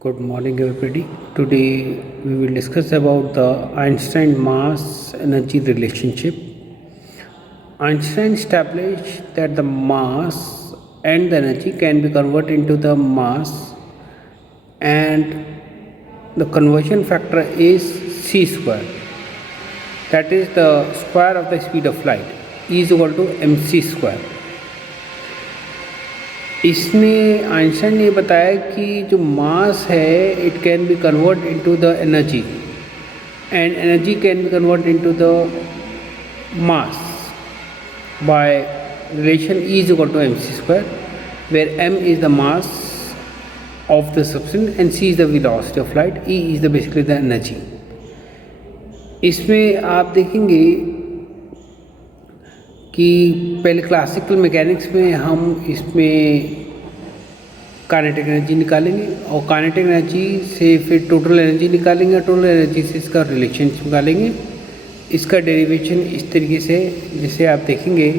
Good morning, everybody. Today we will discuss about the Einstein mass energy relationship. Einstein established that the mass and the energy can be converted into the mass, and the conversion factor is c square, that is the square of the speed of light, E is equal to mc square. इसमें Einstein ने बताया कि जो mass है it can be convert into the energy and energy can be convert into the mass by relation E is equal to mc square, where m is the mass of the substance and c is the velocity of light, E is the basically the energy. इसमें आप देखेंगे कि पहले classical mechanics में हम इसमें kinetic energy निकालेंगे और काइनेटिक एनर्जी से फिर टोटल एनर्जी निकालेंगे, टोटल एनर्जी से इसका रिलेशन निकालेंगे. इसका डेरिवेशन इस तरीके से जिसे आप देखेंगे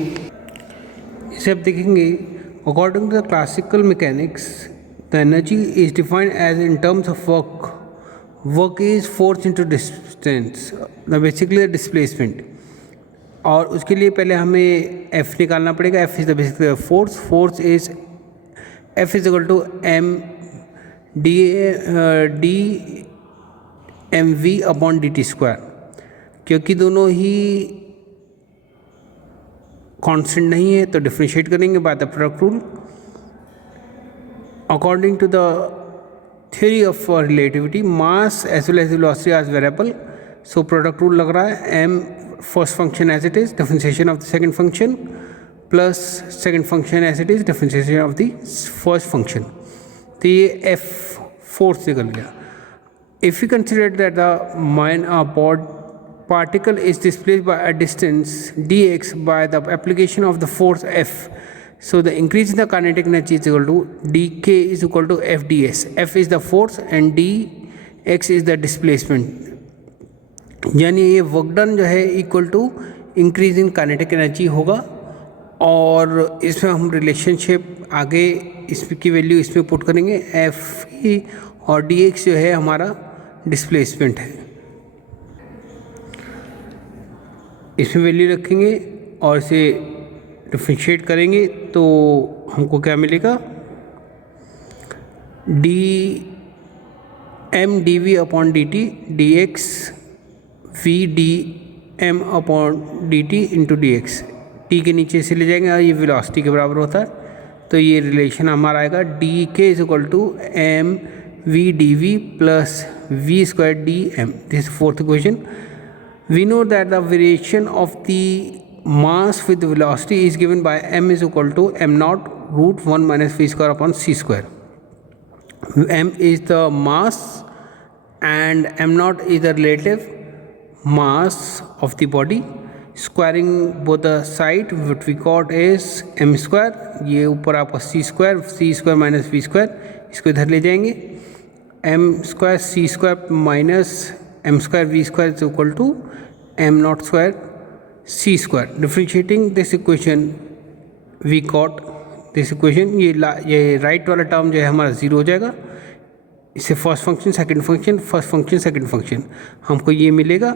according to the classical mechanics the energy is defined as in terms of work is force into distance, basically the displacement. और उसके लिए पहले हमें F निकालना पड़ेगा. F is the basically force is F is equal to m d mv upon dt square, क्योंकि दोनों ही constant नहीं है तो डिफरेंशिएट करेंगे by the product rule. According to the theory of relativity, mass as well as velocity are variable. So product rule लग रहा है m first function as it is, differentiation of the second function plus second function as it is, differentiation of the first function. तो ये f force निकल गया. If we consider that the particle is displaced by a distance dx by the application of the force F, so the increase in the kinetic energy is equal to dk is equal to f ds. F is the force and dx is the displacement. यानी ये work done जो है equal to increase in kinetic energy होगा. और इसमें हम relationship आगे इसकी वैल्यू इसमें पुट करेंगे. एफ ई और डी एक्स जो है हमारा डिस्प्लेसमेंट है, इसमें वैल्यू रखेंगे और इसे डिफरेंशिएट करेंगे तो हमको क्या मिलेगा, d m d v upon d t d x v d m upon d t into d x. T के नीचे से ले जाएंगे और ये वेलोसिटी के बराबर होता है, तो ये रिलेशन हमारा आएगा d K is equal to m v d v plus v square D m. This fourth equation. We know that the variation of the mass with velocity is given by m is equal to m naught root 1 minus v square upon c square. M is the mass and m naught is the relative mass of the body. Squaring both the side what we got is m square. ये ऊपर आपका c square minus v square, इसको इधर ले जाएंगे. m square c square minus m square v square is equal to m naught square c square. Differentiating this equation we got this equation. ये right वाला term जो है हमारा zero हो जाएगा. इससे फर्स्ट फंक्शन सेकंड फंक्शन हमको ये मिलेगा.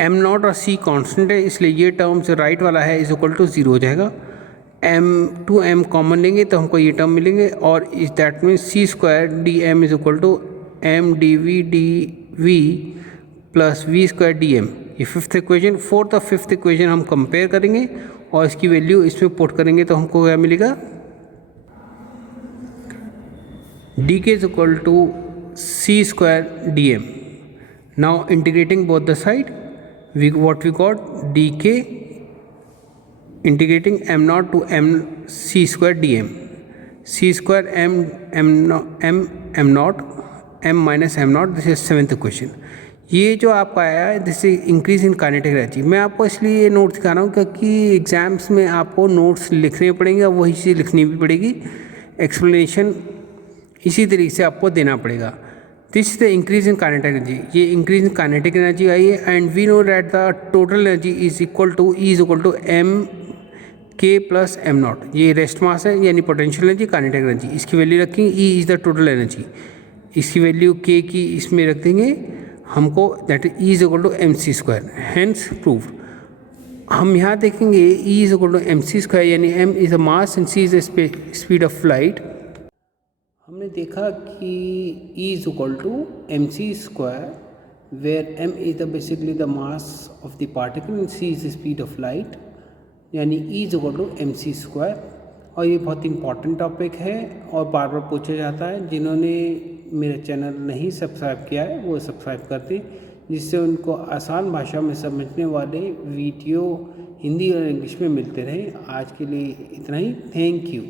m नॉट और c कांस्टेंट है, इसलिए ये टर्म जो राइट वाला है इज इक्वल टू ज़ीरो हो जाएगा. m कॉमन लेंगे तो हमको ये टर्म मिलेंगे और इस that mean c square D m is equal to m d v plus v square D m. ये फिफ्थ इक्वेशन. फोर्थ और फिफ्थ इक्वेशन हम कंपेयर करेंगे और इसकी वैल्यू इसमें पुट करेंगे तो हमको क्या मिलेगा, D K is equal to C square D M. Now integrating both the side we got D K integrating M naught to M C square D M. C square M naught M minus M naught. This is seventh equation. ये जो आपका आया है this is increase in kinetic energy. मैं आपको इसलिए ये notes दिखा रहा हूँ क्योंकि एग्जाम्स में आपको नोट्स लिखने पड़ेंगे और वही चीज़ लिखनी भी पड़ेगी. एक्सप्लेनेशन इसी तरीके से आपको देना पड़ेगा. This is the increase in kinetic energy. ये इंक्रीज इन काइनेटिक एनर्जी आई है and we know that the total energy is equal to m K plus m nought. ये रेस्ट मास है यानी पोटेंशियल एनर्जी काइनेटिक एनर्जी. इसकी value रखेंगे. E is the total energy. इसकी value के की इसमें रख देंगे हमको, that is E is equal to M C square, hence prove. हम यहाँ देखेंगे E is equal to M C square, यानी M is a mass and C is a speed of light. हमने देखा कि E is equal to M C square, where M is basically the mass of the particle and C is the speed of light, यानी E is equal to M C square. और ये बहुत important topic है और बार बार पूछा जाता है। जिन्होंने मेरा चैनल नहीं सब्सक्राइब किया है वो सब्सक्राइब कर दें, जिससे उनको आसान भाषा में समझने वाले वीडियो हिंदी और इंग्लिश में मिलते रहें। आज के लिए इतना ही, थैंक यू।